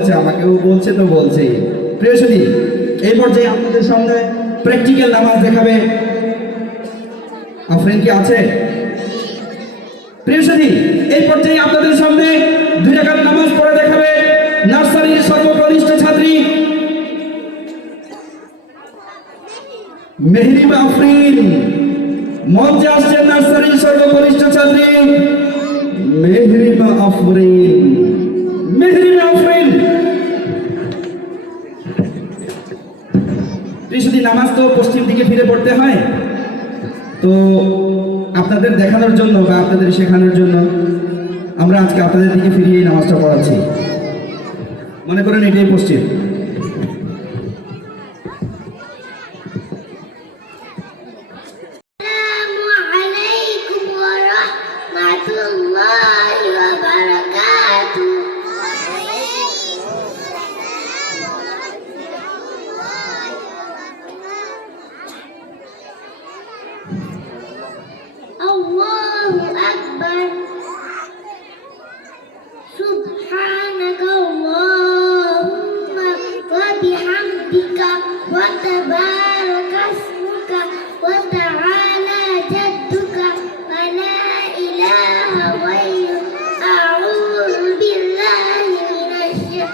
আচ্ছা আমাকেও বলছে তো বলছে প্রিয় এই পর্যায়ে আপনাদের সামনে প্র্যাকটিক্যাল নামাজ দেখাবে। কি আছে? প্রিয় এই পর্যায়ে আপনাদের সামনে দুই নামাজ পড়ে দেখাবে নার্সারির সর্বকনিষ্ঠ ছাত্রী মেহরিবা আফরিন। মঞ্চে আসছেন নার্সারির সর্বকনিষ্ঠ ছাত্রী আফরিন। আফরিন। ত্রিশুদি নামাজ তো পশ্চিম দিকে ফিরে পড়তে হয়। তো আপনাদের দেখানোর জন্য বা আপনাদের শেখানোর জন্য আমরা আজকে আপনাদের দিকে ফিরিয়ে নামাজটা পড়াচ্ছি। মনে করেন এটাই পশ্চিম।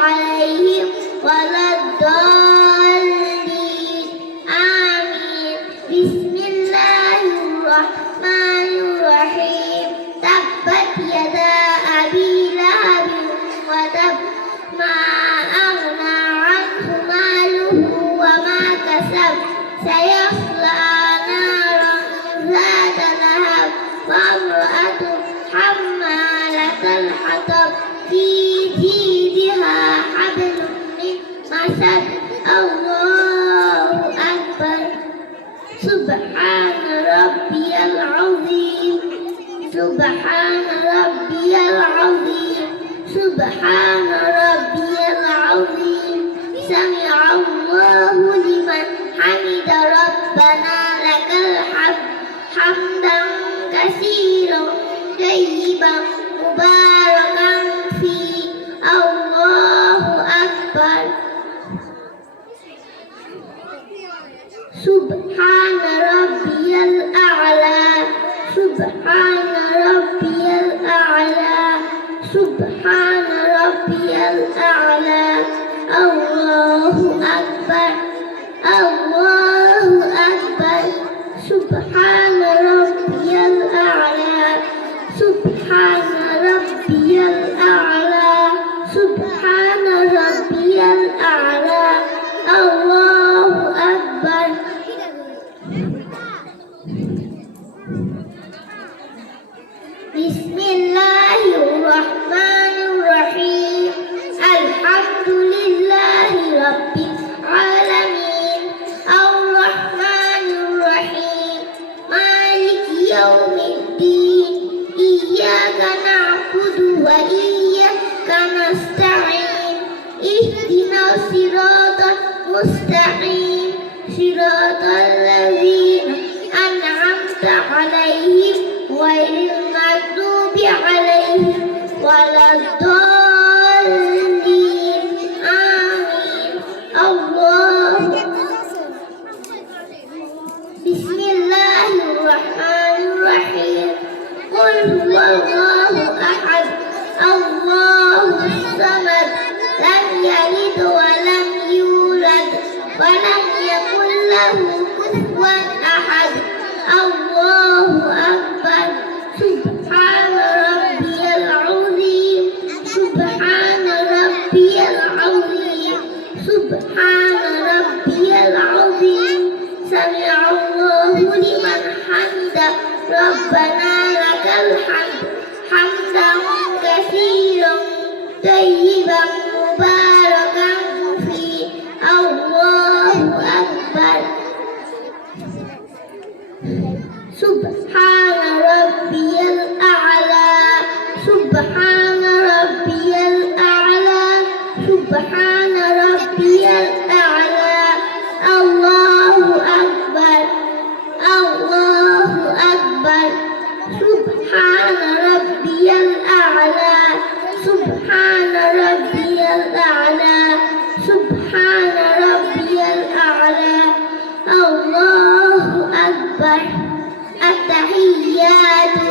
عليهم ولا سبحان ربي العظيم. سبحان Akbar. صراط الذين أنعمت عليهم غير المغضوب عليهم ولا الضالين. آمين. الله. بسم الله الرحمن الرحيم. قل هو الله أحد. الله الصمد. لم يلد ولم يولد ولم له كفوا أحد الله أكبر سبحان ربي العظيم سبحان ربي العظيم سبحان ربي العظيم سمع الله لمن حمده ربنا لك الحمد حمدا كثيرا طيبا مباركا Super. Hi. yeah.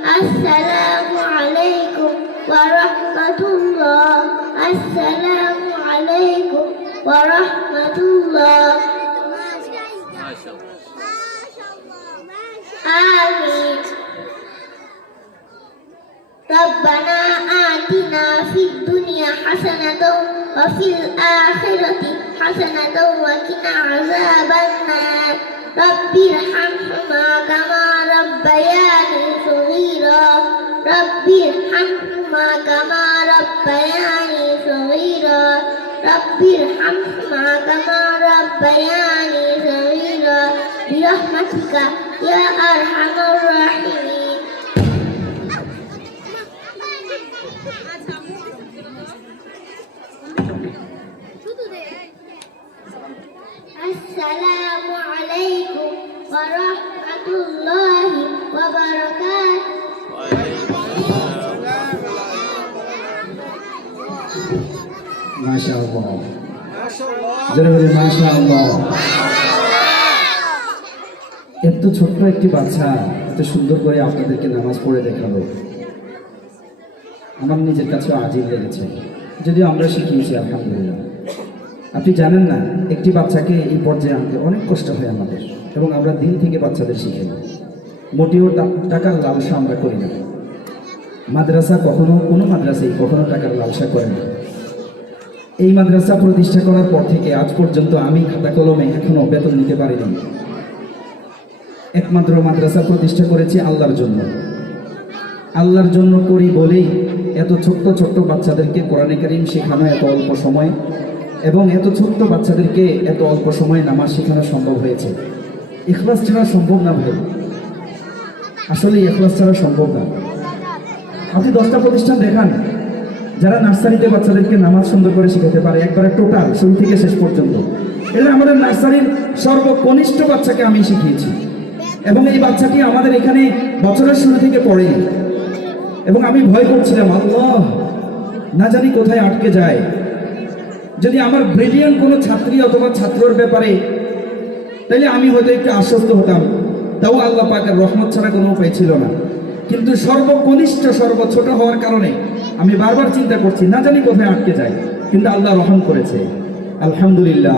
السلام عليكم ورحمة الله. السلام عليكم ورحمة الله. آمين. ربنا آتنا في الدنيا حسنة وفي الآخرة حسنة وقنا عذاب النار. رب ارحمهما كما ربياني صغيرا رب ارحمهما كما ربياني صغيرا رب ارحمهما كما ربياني صغيرا برحمتك يا أرحم الراحمين এত ছোট্ট একটি বাচ্চা, এত সুন্দর করে আপনাদেরকে নামাজ পড়ে দেখাল। আমার নিজের কাছেও আজিব লেগেছে। যদিও আমরা শিখিয়েছি, আলহামদুলিল্লাহ। আপনি জানেন না, একটি বাচ্চাকে এই পর্যায়ে আনতে অনেক কষ্ট হয় আমাদের, এবং আমরা দিন থেকে বাচ্চাদের শিখাই মোটেও টাকার লালসা আমরা করি না। মাদ্রাসা কখনো কোনো মাদ্রাসাই কখনো টাকার লালসা করে না। এই মাদ্রাসা প্রতিষ্ঠা করার পর থেকে আজ পর্যন্ত আমি খাতা কলমে এখনও বেতন নিতে পারিনি। একমাত্র মাদ্রাসা প্রতিষ্ঠা করেছি আল্লাহর জন্য। আল্লাহর জন্য করি বলেই এত ছোট্ট ছোট্ট বাচ্চাদেরকে কোরআনে কারিম শেখানো এত অল্প সময় এবং এত ছোট্ট বাচ্চাদেরকে এত অল্প সময়ে নামাজ শেখানো সম্ভব হয়েছে। এখলাস ছাড়া সম্ভব না ভাই। আসলে ইখলাস ছাড়া সম্ভব না। আপনি দশটা প্রতিষ্ঠান দেখান। যারা নার্সারিতে বাচ্চাদেরকে নামাজ সুন্দর করে শেখাতে পারে, একবারে টোটাল শুরু থেকে শেষ পর্যন্ত। এটা আমাদের নার্সারির সর্বকনিষ্ঠ বাচ্চাকে আমি শিখিয়েছি। এবং এই বাচ্চাটি আমাদের এখানে বছরের শুরু থেকে পড়ে। এবং আমি ভয় করছিলাম, আল্লাহ, না জানি কোথায় আটকে যায়। যদি আমার ব্রিলিয়ান্ট কোনো ছাত্রী অথবা ছাত্রর ব্যাপারে, তাইলে আমি হয়তো একটু আশ্বস্ত হতাম। তাও আল্লাহ পাকের রহমত ছাড়া কোনো উপায় ছিল না। কিন্তু সর্বকনিষ্ঠ, সর্বছোট হওয়ার কারণে আমি বারবার চিন্তা করছি না জানি কোথায় আটকে যাই কিন্তু আল্লাহ রহম করেছে আলহামদুলিল্লাহ।